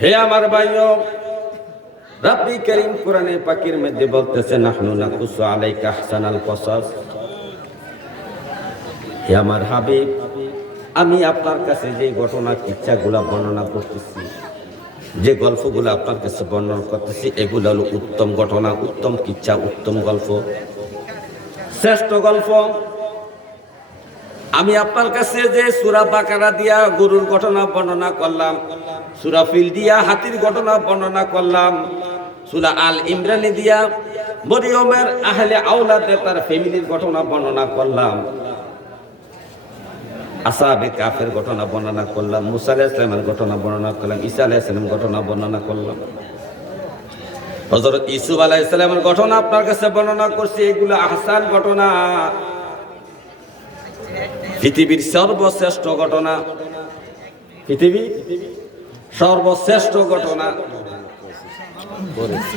হে আমার ভাইও, রব্বি করিম কোরআনে পাকের মধ্যে বলতেছে নাহনু নাকুসু আলাইকা আহসানাল কসাস। হে আমার হাবিব, আমি আপনার কাছে যে ঘটনা কিচ্ছাগুলা বর্ণনা করতেছি, যে গল্পগুলো আপনার কাছে বর্ণনা করতেছি, এগুলো হলো উত্তম ঘটনা, উত্তম কিচ্ছা, উত্তম গল্প, শ্রেষ্ঠ গল্প। আমি আপনার কাছে যে সূরা বাকারা দিয়া গরুর ঘটনা বর্ণনা করলাম, সূরা ফিল দিয়া হাতির ঘটনা বর্ণনা করলাম, সূরা আল ইমরান দিয়া মরিয়মের আহলে আওলাদের তার ফ্যামিলির ঘটনা বর্ণনা করলাম, আসহাবে কাফের ঘটনা বর্ণনা করলাম, মুসা আলাইহিস সালামের ঘটনা বর্ণনা করলাম, ঈসা আলাইহিস সালামের ঘটনা বর্ণনা করলাম, হযরত ইউসুফ আলাইহিস সালামের ঘটনা আপনার কাছে বর্ণনা করছি। এগুলো আহসান ঘটনা, পৃথিবীর সর্বশ্রেষ্ঠ ঘটনা, পৃথিবীর সর্বশ্রেষ্ঠ ঘটনা।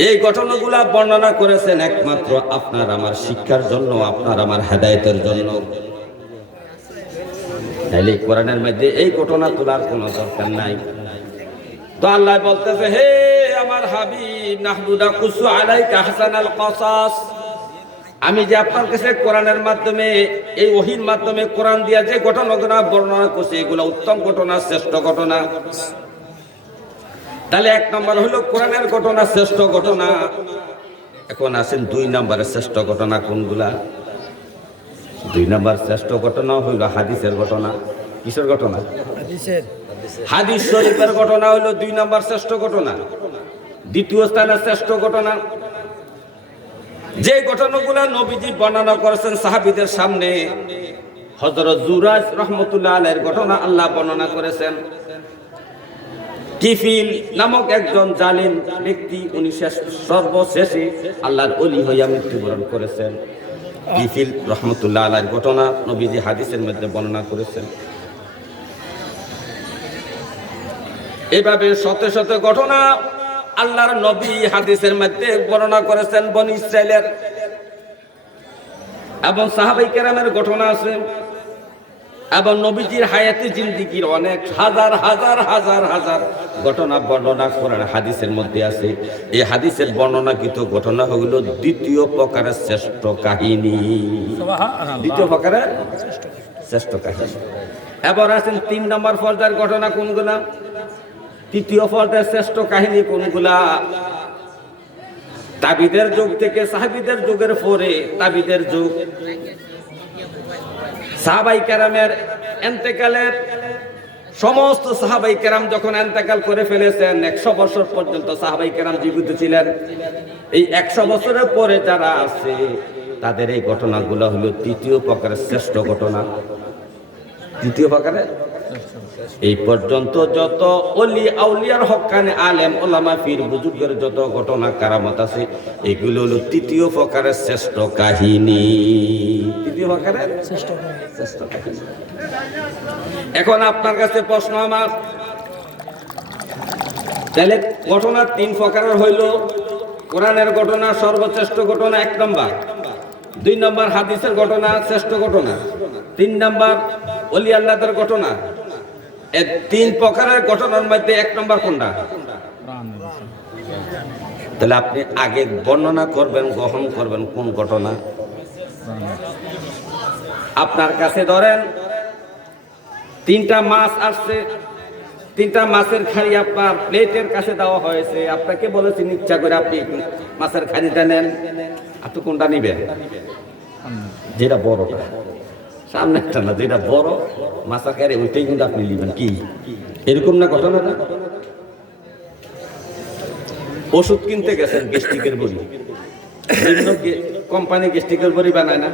এই ঘটনাগুলা বর্ণনা করেছেন একমাত্র আপনার আমার শিক্ষার জন্য, আপনার আমার হেদায়েতের জন্য। তাহলে কোরআনের মধ্যে এই ঘটনা তোলার কোনো দরকার নাই। তো আল্লাহ বলতেছে, হে আমার হাবিব, নাহনু নাকুসু আলাইকা আহসানাল কসাস, আমি যে আপনার কাছে কোরআনের মাধ্যমে, এই ওহীর মাধ্যমে কোরআন দিয়া যে ঘটনাগুলো বর্ণনা করছি, এগুলো উত্তম ঘটনা, শ্রেষ্ঠ ঘটনা। তাহলে এক নম্বর হলো কোরআনের ঘটনা, শ্রেষ্ঠ ঘটনা। এখন আসেন 2 নম্বরের শ্রেষ্ঠ ঘটনা কোনগুলা? 2 নম্বর শ্রেষ্ঠ ঘটনা হইল হাদিসের ঘটনা। কিসের ঘটনা? হাদিস শরীফের ঘটনা হইল 2 নম্বর শ্রেষ্ঠ ঘটনা। দ্বিতীয় স্থানে শ্রেষ্ঠ ঘটনা যে ঘটনাগুলো নবীজি বর্ণনা করেছেন সাহাবীদের সামনে। হযরত জুরাইজ রাহমাতুল্লাহ আলাইহির ঘটনা আল্লাহ বর্ণনা করেছেন। কিফিল নামক একজন জালিম ব্যক্তি, উনি সর্বশেষে আল্লাহর ওলি হইয়া মৃত্যুবরণ করেছেন। কিফিল রাহমাতুল্লাহ আলাইহির ঘটনা নবীজি হাদিসের মধ্যে বর্ণনা করেছেন। এভাবে শত শত ঘটনা আল্লাহর নবী হাদিসের মধ্যে বর্ণনা করেছেন। বনি ইসরাইলের এবং সাহাবায়ে কেরামের ঘটনা আছে, এবং নবীজির হায়াতে জিন্দেগির অনেক হাজার হাজার হাজার হাজার ঘটনা বর্ণনা করেন হাদিসের মধ্যে আছে। এই হাদিসের বর্ণনাকৃত ঘটনা হলো দ্বিতীয় প্রকারের শ্রেষ্ঠ কাহিনী। দ্বিতীয় প্রকারের শ্রেষ্ঠ কাহিনী। এবার আছেন 3 নম্বর পর্যায়ের ঘটনা কোনগুলা? তৃতীয় পর্যায়ের শ্রেষ্ঠ কাহিনী কোনগুলা? তাবিদের যুগ থেকে সাহাবীদের যুগের পরে তাবিদের যুগ, সাহাবায়ে কেরামের ইন্তেকালের, সমস্ত সাহাবায়ে কেরাম যখন ইন্তেকাল করে ফেলেছেন, 100 বছর পর্যন্ত সাহাবায়ে কেরাম জীবিত ছিলেন। এই 100 বছরের পরে যারা আছে তাদের এই ঘটনাগুলো হলো তৃতীয় প্রকারের শ্রেষ্ঠ ঘটনা। তৃতীয় প্রকারের এই পর্যন্ত যত ওলি আউলিয়ার হক্কানি আলেম ওলামা পীর বুজুর্গের যত ঘটনা কারামত আছে, এগুলো হলো তৃতীয় প্রকারের শ্রেষ্ঠ কাহিনী। তৃতীয় প্রকারের শ্রেষ্ঠ কাহিনী। এখন আপনার কাছে প্রশ্ন আমার, তাহলে ঘটনা 3 প্রকারের হইল। কোরআনের ঘটনা সর্বশ্রেষ্ঠ ঘটনা 1 নম্বর, 2 নম্বর হাদিসের ঘটনা শ্রেষ্ঠ ঘটনা, 3 নম্বর ওলি আল্লাহদের ঘটনা। এই 3 প্রকারের ঘটনার মধ্যে 1 নম্বর কোনটা? তাহলে আপনি আগে বর্ণনা করবেন, গ্রহণ করবেন কোন ঘটনা? আপনার কাছে ধরেন 3টা মাছ আসছে, 3টা মাছের খাড়ি আপনার প্লেটের কাছে দেওয়া হয়েছে। আপনাকে বলেছেন ইচ্ছা করে আপনি মাছের খাড়িটা নেন, আপনি কোনটা নিবেন? যেটা বড়টা, সামনেরটা না, যেটা বড় মাছের খাড়ি ওইটাই কিন্তু আপনি নিবেন। কি এরকম না ঘটনাটা? ওষুধ কিনতে গেছেন, গ্যাস্ট্রিকের বড়ি, বিভিন্ন কোম্পানি গ্যাস্ট্রিকের বড়ি বানায় না?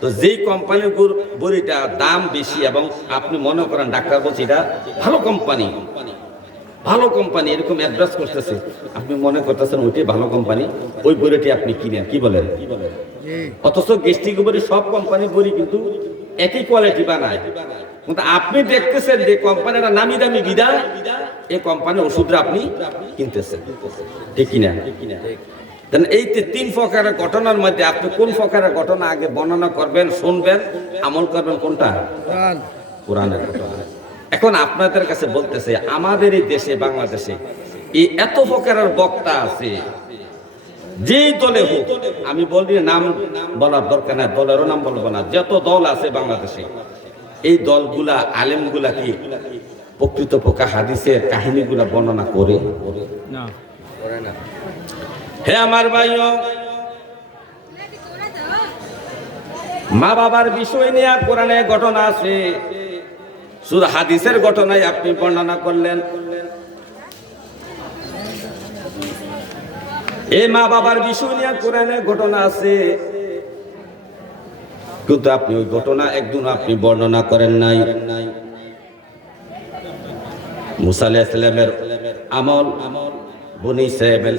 তো যেই কোম্পানির বড়িটা দাম বেশি এবং আপনি মনে করেন ডাক্তার বলছে এটা ভালো কোম্পানি, ভালো কোম্পানি এরকম অ্যাডভার্টাইজ করতেছে, আপনি মনে করতেছেন ওইটাই ভালো কোম্পানি, ওই বড়িটি আপনি কিনেন। কি বলেন? অথচ গ্যাস্ট্রিক বড়ি সব কোম্পানির বড়ি কিন্তু একই কোয়ালিটি বানায়, কিন্তু আপনি দেখতেছেন যে কোম্পানিটা নামি দামি বিদায় এই কোম্পানির ওষুধটা আপনি কিনতেছেন। ঠিক কিনা? এই 3 প্রকারের ঘটনার মধ্যে আপনি কোন প্রকারের ঘটনা আগে বর্ণনা করবেন, শুনবেন, আমল করবেন? কোনটা? কোরআনের ঘটনা। এখন আপনাদের কাছে বলতেছে, আমাদের এই দেশে বাংলাদেশে এই এত প্রকারের বক্তা আছে, যেই দলে হোক, আমি বলি নাম বলার দরকার নাই, দলেরও নাম বলবো না, যত দল আছে বাংলাদেশে, এই দলগুলা আলেমগুলা কি প্রকৃত পোকা হাদিসের কাহিনীগুলা বর্ণনা করে না? হে আমার ভাইও, মা বাবার বিষয় নিয়ে কোরআনে ঘটনা আছে, শুধু হাদিসের ঘটনায় আপনি বর্ণনা করলেন। এই মা বাবার বিষয় নিয়ে কোরআনে ঘটনা আছে, কিন্তু আপনি ওই ঘটনা একদিন আপনি বর্ণনা করেন নাই। মুসা আলাইহিস সালামের আমল, বনি ইসরাঈলের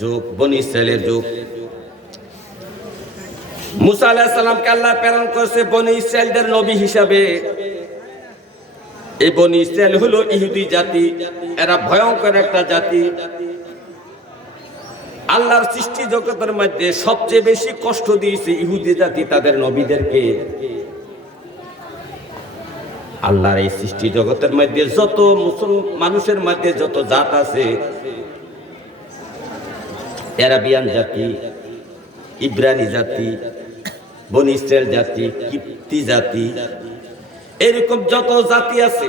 যুগ, বনি ইসরাঈলের যুগ। মুসা আলাইহিস সালামকে আল্লাহ প্রেরণ করেছে বনি ইসরাঈলদের নবী হিসাবে। এই বনি ইসরাঈল হলো ইহুদি জাতি, এরা ভয়ঙ্কর একটা জাতি। আল্লাহর সৃষ্টি জগতের মধ্যে সবচেয়ে বেশি কষ্ট দিয়েছে ইহুদি জাতি তাদের নবীদেরকে। আল্লাহর এই সৃষ্টি জগতের মধ্যে যত মানুষের মধ্যে যত জাত আছে, আরাবিয়ান জাতি, ইব্রানি জাতি, বনি ইসরাঈল জাতি, কিপ্তি জাতি, এরকম যত জাতি আছে,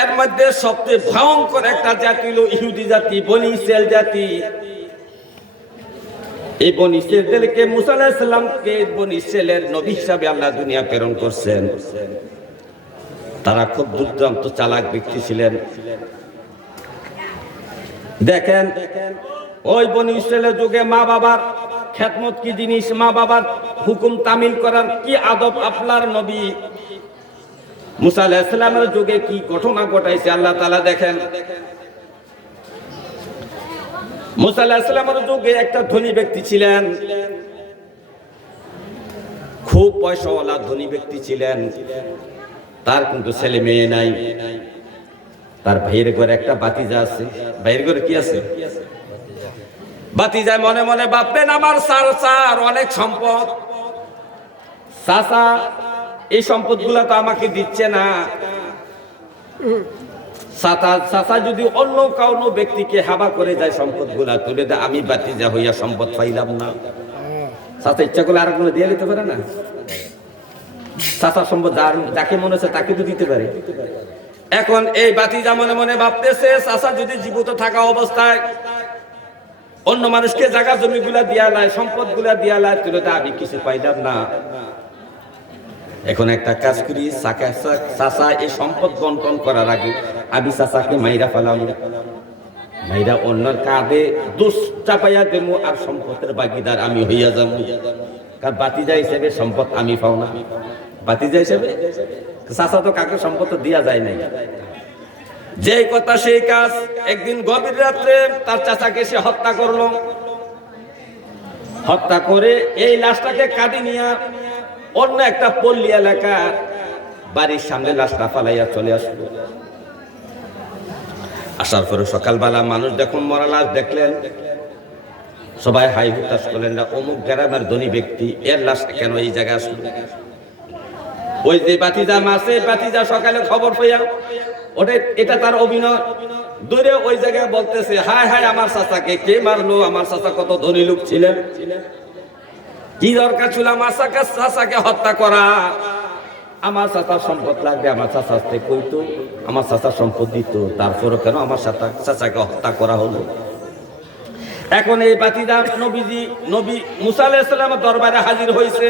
এর মধ্যে সবচেয়ে ভয়ঙ্কর একটা জাতি হলো ইহুদি জাতি, বনি ইসরাঈল জাতি। এই বনি ইসরাঈলকে মুসা আলাইহিস সালামকে বনি ইসরাঈলের নবী হিসাবে আল্লাহ দুনিয়া প্রেরণ করছেন। তারা খুব দুর্দান্ত চালাক ব্যক্তি ছিলেন। দেখেন, ওই বনি ইসরাঈলের যুগে মা বাবার খেদমত কি জিনিস, মা বাবার হুকুম তামিল করার কি আদব আপনার নবী মুসা আলাইহিস সালামের যুগে কি ঘটনা ঘটাইছে আল্লাহ তাআলা দেখেন। মুসা আলাইহিস সালামের যুগে একটা ধনী ব্যক্তি ছিলেন, খুব পয়সাওয়ালা ধনী ব্যক্তি ছিলেন। তার কিন্তু ছেলে মেয়ে নাই। তার ভাইয়ের ঘরে একটা বাতিজা আছে। ভাইয়ের ঘরে কি আছে? বাতিজা মনে মনে ভাববেন, আমার চাচার অনেক সম্পদ, চাচা এই সম্পদ গুলা তো আমাকে দিচ্ছে না। চাচা যদি অন্য কোনো ব্যক্তিকে হাবা করে যায় সম্পদ গুলা তুলে দেয়, আমি বাতিজা হইয়া সম্পদ পাইলাম না। চাচা ইচ্ছা করলে আর কোনো দিয়ে দিতে পারে না? চাচা সম্পদ যাকে মনে হচ্ছে তাকে তো দিতে পারে। এখন এই বাতিজা মনে মনে ভাবতেছে, চাচা যদি জীবিত থাকা অবস্থায় অন্য মানুষকে জায়গা জমি গুলা দিয়া লাই, সম্পদ গুলা দিয়া লাই, তুলে দেয়, আমি কিছু পাইলাম না। এখন একটা কাজ করি, চাচা এই সম্পদ বন্টন করার আগে আমি চাচাকে মাইরা ফেলাম, মাইরা অন্যের কাঁধে দোষ চাপাইয়া দেবো, আর সম্পদের ভাগিদার আমি হইয়া যাবো। কারণ বাতিজা হিসেবে সম্পদ আমি পাও না। বাতিজা হিসেবে চাচা তো কাকে সম্পদ দিয়া যায় নাই। যে কথা সেই কাজ। একদিন গভীর রাত্রে তার চাচাকে সে হত্যা করলো। হত্যা করে এই লাশটাকে কাঁধে নিয়ে অন্য একটা পল্লী এলাকার বাড়ির সামনে লাশটা ফালাইয়া চলে আসলো। আসার পরে সকালবেলা মানুষ যখন মরা লাশ দেখলেন, সবাই হাই হুতাশ করলেন, না অমুক গ্রামের ধনী ব্যক্তি, এর লাশ কেন এই জায়গায় আসলো? ওই যে বাতিজা মাসে, বাতিজা সকালে খবর পাইয়া ওটা, এটা তার অভিনয় দূরে ওই জায়গায় বলতেছে, হায় হায় আমার চাচাকে কে মারলো? আমার চাচা কত ধনী লোক ছিলেন, কি দরকার ছিল আমার চাচাকে হত্যা করা? আমার চাচার সম্পদ লাগবে, আমার চাচা কইতো, আমার চাচার সম্পদ দিত, তারপরে কেন আমার চাচাকে হত্যা করা হলো? এখন এই বাতিজা নবী মুসা আলাইহিস সালামের দরবারে হাজির হয়েছে।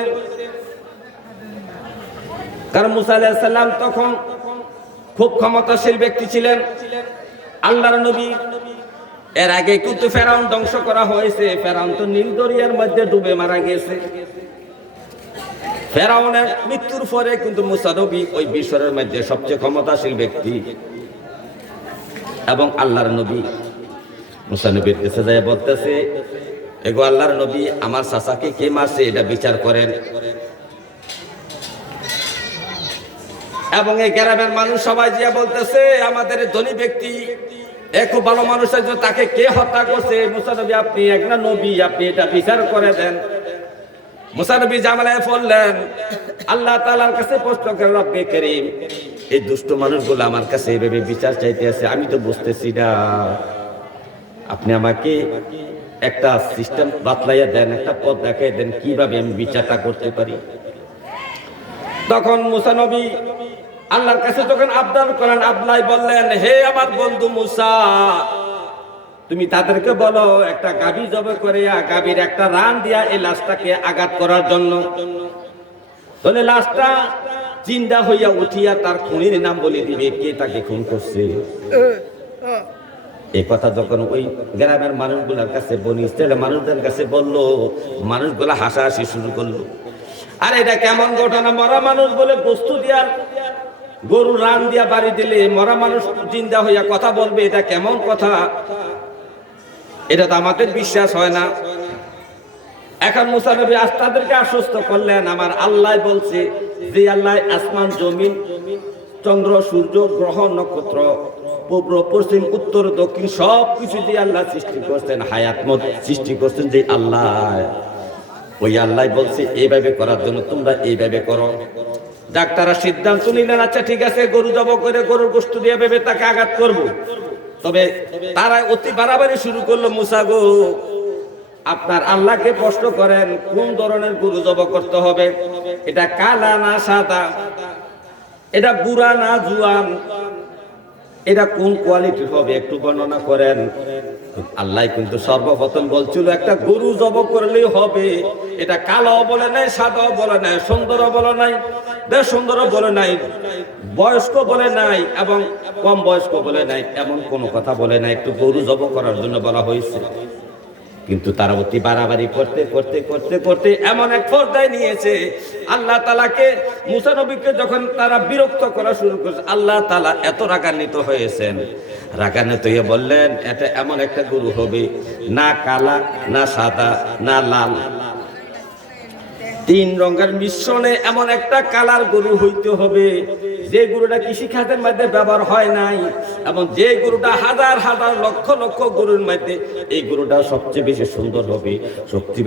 কারণ মুসা আলাইহিস সালাম তখন খুব ক্ষমতাশীল ব্যক্তি ছিলেন, আল্লাহর নবী। এর আগে কিন্তু ফেরাউন ধ্বংস করা হয়েছে। ফেরাউন তো নীল দরিয়ার মধ্যে ডুবে মারা গেছে। ফেরাউনের মৃত্যুর পরে কিন্তু মুসা নবী ওই বিশ্বরের মধ্যে সবচেয়ে ক্ষমতাশীল ব্যক্তি। এবং আল্লাহর নবী মুসা নবীর কাছে যায় বলতেছে, এগো আল্লাহর নবী, আমার চাচাকে কে মারছে এটা বিচার করেন। এবং এই গ্রামের মানুষ সবাই জিয়া বলতেছে, আমাদের ধনী ব্যক্তি খুব ভালো মানুষ, তাকে কে হত্যা করছে? মুসা নবী, আপনি একটা নবী, আপনি এটা বিচার করে দেন। মুসা নবী জামালায় পড়লেন, আল্লাহ তাআলার কাছে প্রশ্ন করে, রব্বে করিম, এই দুষ্ট মানুষগুলো আমার কাছে এইভাবে বিচার চাইতে আছে, আমি তো বুঝতেছি না। আপনি আমাকে একটা সিস্টেম বাতলাইয়া দেন, একটা পথ দেখাই দেন, কিভাবে আমি বিচারটা করতে পারি। তখন মুসা নবী আল্লাহর কাছে যখন আবদার করেন, আল্লাহ বললেন, হে আমার বন্ধু মুসা, তুমি তাদেরকে বলো একটা গাভী জবাই করে গাভীর একটা রান দিয়া এই লাশটাকে আঘাত করার জন্য। তাহলে লাশটা জিন্দা হইয়া উঠিয়া তার খুনির নাম বলে দিবে, কে তাকে খুন করছে। এই কথা যখন ওই গ্রামের মানুষগুলোর কাছে, বনি ইসরায়েলের মানুষদের কাছে বললো, মানুষগুলা হাসাহাসি শুরু করলো। আর এটা কেমন ঘটনা, মরা মানুষ বলে বস্তু দিয়া গরু রান দিয়া বাড়ি দিলে মরা মানুষ জিন্দা হইয়া কথা বলবে, এটা কেমন কথা? এটা তো আমাদের বিশ্বাস হয় না। এখন মুসা নবী তাদেরকে আশ্বস্ত করলেন, আমার আল্লাহ বলছে, যে আল্লাহ আসমান জমিন চন্দ্র সূর্য গ্রহ নক্ষত্র পূর্ব পশ্চিম উত্তর দক্ষিণ সব কিছু যে আল্লাহ সৃষ্টি করছেন, হায়াত মত সৃষ্টি করছেন যে আল্লাহ, ওই আল্লাহ বলছে এইভাবে করার জন্য তোমরা এইভাবে করো। ডাক্তাররা সিদ্ধান্ত নিলেন, আচ্ছা ঠিক আছে, গরু জবাই করে গরুর গোশত দিয়ে ভেবে তাকে আঘাত করব। তবে তারা অতি বাড়াবাড়ি শুরু করলো, মুসা গো, আপনার আল্লাহকে প্রশ্ন করেন কোন ধরনের গরু জবাই করতে হবে, এটা কালা না সাদা, এটা বুড়া না জুয়ান, এটা কোন কোয়ালিটির হবে একটু বর্ণনা করেন। আল্লাহ কিন্তু সর্বপ্রথম বলছিল একটা গরু জবাই করলেই হবে, এটা কালো বলে নাই, সাদাও বলে নাই, সুন্দরও বলে নাই, বেশ সুন্দরও বলে নাই, বয়স্ক বলে নাই এবং কম বয়স্ক বলে নাই, এমন কোনো কথা বলে নাই, একটু গরু জবাই করার জন্য বলা হয়েছে। কিন্তু তারা অতি বাড়াবাড়ি করতে করতে করতে করতে এমন এক পর্যায়ে নিয়েছে, আল্লাহ তাআলাকে মুসা নবীকে যখন তারা বিরক্ত করা শুরু করেছে, আল্লাহ তাআলা এত রাগান্বিত হয়েছেন, রাগান্বিত হয়ে বললেন, এটা এমন একটা গরু হবে, না কালা না সাদা না লাল, তিন রঙের মিশ্রণে এমন একটা কালার গরু হইতে হবে, যে গরুটা কৃষিখাতের মধ্যে ব্যবহার হয় নাই, এবং যে গরুটা হাজার হাজার লক্ষ লক্ষ গরুর মধ্যে এই গরুটা সবচেয়ে বেশি সুন্দর হবে, সবচেয়ে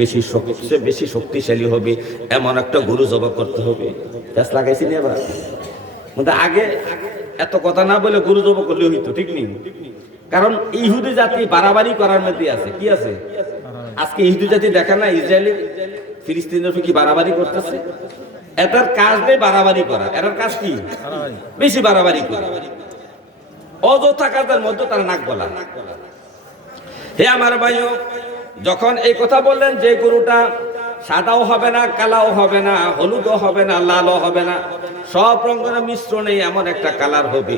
বেশি শক্তিশালী হবে, এমন একটা গরু জবাই করতে হবে। গাছ লাগাইছি না এবার, আগে এত কথা না বলে গরু জবাই করলে হইতো, ঠিক নেই? কারণ ইহুদি জাতি বাড়াবাড়ি করার মধ্যে আছে, কি আছে? আজকে ইহুদি জাতি দেখা না, ইসরায়েলি ফিলিস্তিনের কি বাড়াবাড়ি করতেছে, এটার কাজ নেই বাড়াবাড়ি করা, এটার কাজ কি বেশি বাড়াবাড়ি করা, অযথা কাজের মধ্যে তার নাক গলা। হে আমার ভাইও, যখন এই কথা বললেন যে গরুটা সাদাও হবে না, কালাও হবে না, হলুদও হবে না, লালও হবে না, সব রঙের মিশ্রণে এমন একটা কালার হবে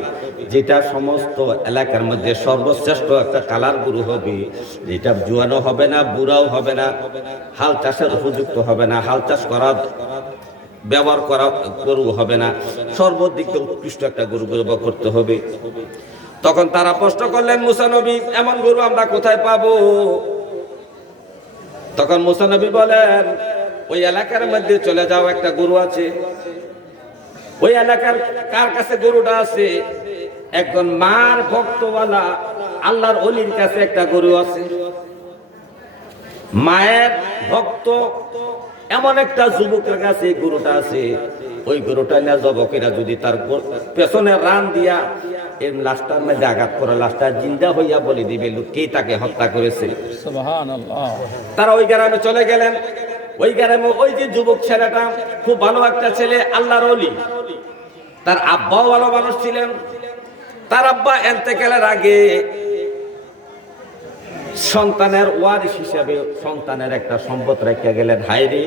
যেটা সমস্ত এলাকার মধ্যে সর্বশ্রেষ্ঠ একটা কালার গরু হবে, যেটা জুয়ানো হবে না, বুড়াও হবে না, হাল চাষের উপযুক্ত হবে না, হাল চাষ করা ব্যবহার করা গরু হবে না, সর্বদিক থেকে উৎকৃষ্ট একটা গরু ব্যবহার করতে হবে। তখন তারা প্রশ্ন করলেন, মুসা নবী, এমন গরু আমরা কোথায় পাবো? তখন মুসা নবী বলেন, ওই এলাকার মধ্যে চলে যাও, একটা গরু আছে, ওই এলাকার কার কাছে গরুটা আছে? একজন মার ভক্তওয়ালা আল্লাহর ওলির কাছে একটা গরু আছে, মায়ের ভক্ত এমন একটা যুবকের কাছে গরুটা আছে, ওই গরুটা নিয়ে যুবকেরা যদি তার পেছনে রান দিয়া এই লাশটার মধ্যে আঘাত করে লাশটা জিন্দা হইয়া বলে দিবে কে তাকে হত্যা করেছে। সুবহানাল্লাহ। তারা ওই গ্রামে চলে গেলেন। ওই গ্রামে ওই যে যুবক ছেলেটা খুব ভালো একটা ছেলে, আল্লাহর ওলি, তার আব্বাও ভালো মানুষ ছিলেন। তার আব্বা ইন্তেকালের আগে সন্তানের ওয়ারিশ হিসাবে সন্তানের একটা সম্পদ রেখে গেলেন, হায়রে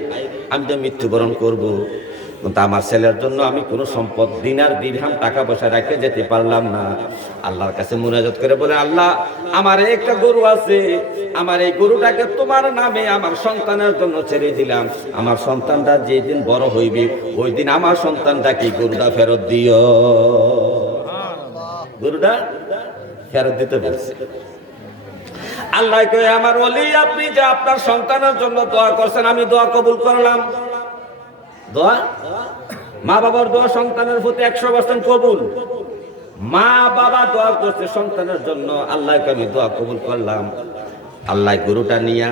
আমি তো মৃত্যুবরণ করব, কিন্তু আমার ছেলের জন্য আমি কোনো সম্পদ দিনার দিরহাম টাকা পয়সা রেখে যেতে পারলাম না। আল্লাহর কাছে মুনাজাত করে বলে, আল্লাহ আমার একটা গরু আছে, আমার এই গরুটাকে তোমার নামে আমার সন্তানের জন্য ছেড়ে দিলাম, আমার সন্তানটা যেদিন বড় হইবে ওই দিন আমার সন্তানটাকে গরুটা ফেরত দিও। গরুটা ফেরত দিতে বলছে। আল্লাহ কয়ে, আমার ওলি, আপনি যে আপনার সন্তানের জন্য দোয়া করছেন আমি দোয়া কবুল করলাম। দোয়া, মা বাবার দোয়া সন্তানের প্রতি 100% কবুল। মা বাবা দোয়া করছে সন্তানের জন্য, আল্লাহকে আমি দোয়া কবুল করলাম। আল্লাহ গরুটা নিয়ে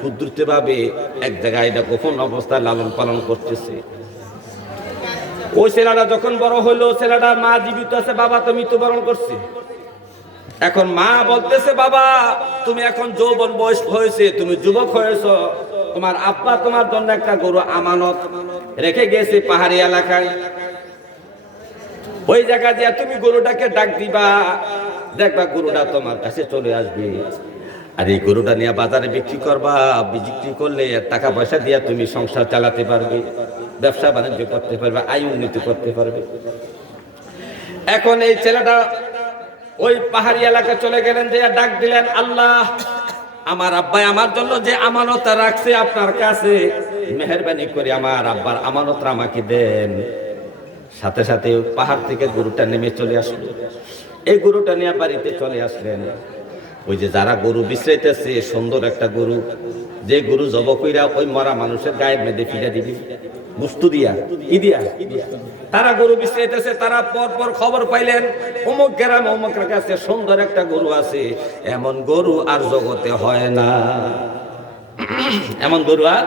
ক্ষুদ্রতে ভাবে এক জায়গায় এটা গোপন অবস্থায় লালন পালন করতেছে। ওই ছেলেটা যখন বড় হইলো, ছেলেটার মা জীবিত আছে, বাবা তো মৃত্যুবরণ করছে। এখন মা বলতেছে, বাবা তুমি এখন যৌবন বয়স হয়েছে, তুমি যুবক হয়েছ, তোমার আব্বা তোমার জন্য একটা গরু আমানত রেখে গেছে পাহাড়ি এলাকায়, ওই জায়গা দিয়ে তুমি গরুটাকে ডাক দিবা, দেখবা গরুটা তোমার কাছে চলে আসবে। আর এই গরুটা নিয়ে বাজারে বিক্রি করবা, বিক্রি করলে টাকা পয়সা দিয়ে তুমি সংসার চালাতে পারবে, ব্যবসা বাণিজ্য করতে পারবে, আয় উন্নতি করতে পারবে। এখন এই ছেলেটা ওই পাহাড়ি এলাকায় চলে গেলেন, যে ডাক দিলেন, আল্লাহ আমার আব্বাই আমার জন্য যে আমানত রাখছে আপনার কাছে, মেহেরবানি করে আমার আব্বার আমানতটা আমাকে দেন। সাথে সাথে পাহাড় থেকে গরুটা নেমে চলে আসলো। এই গরুটা নিয়ে বাড়িতে চলে আসলেন। ওই যে যারা গরু বিশ্রাইতেছে, সুন্দর একটা গরু, যে গরু জব কইরা ওই মরা মানুষের গায়ে মেঁধে ফিরে দিবি বস্তু দিয়া, কি দিয়া, তারা গরু বিশ্রাইতেছে। তারা পর পর খবর পাইলেন, অমুক গ্রামে অমুকের কাছে সুন্দর একটা গরু আছে, এমন গরু আর জগতে হয় না, এমন গরু আর।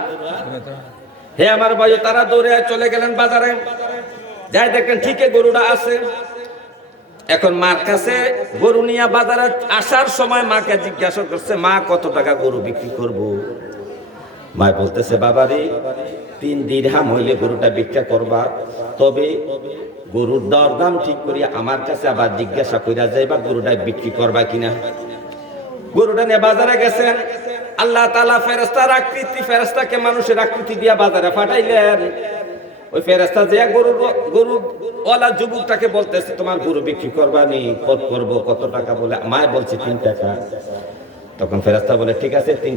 হে আমার ভাই, তারা দৌড়ে চলে গেলেন বাজারে, যাই দেখেন ঠিকই গরুটা আছে। এখন মার কাছে গরু নিয়ে বাজারে আসার সময় মাকে জিজ্ঞাসা করছে, মা কত টাকা গরু বিক্রি করব? মা বলতেছে, বাবারে 3 দিরহাম হইলে গরুটা বিক্রি করবা, তবে গরুর দরদাম ঠিক করি আমার কাছে আবার জিজ্ঞাসা কইরা যাইবা গরুটা বিক্রি করবা কিনা। গরুটা নিয়ে বাজারে গেছেন। আল্লাহ তাআলা ফেরেশতার আকৃতি, ফেরেশতাকে মানুষের আকৃতি দিয়া বাজারে পাঠাইলেন। ওই ফেরেশতা যে গরু ওয়ালা যুবকটাকে বলতেছে, তোমার গরু বিক্রি করবা নি, কত করবো, কত টাকা? বলে মায় বলছে 3 টাকা। তখন ফেরেশতা বলে, ঠিক আছে 3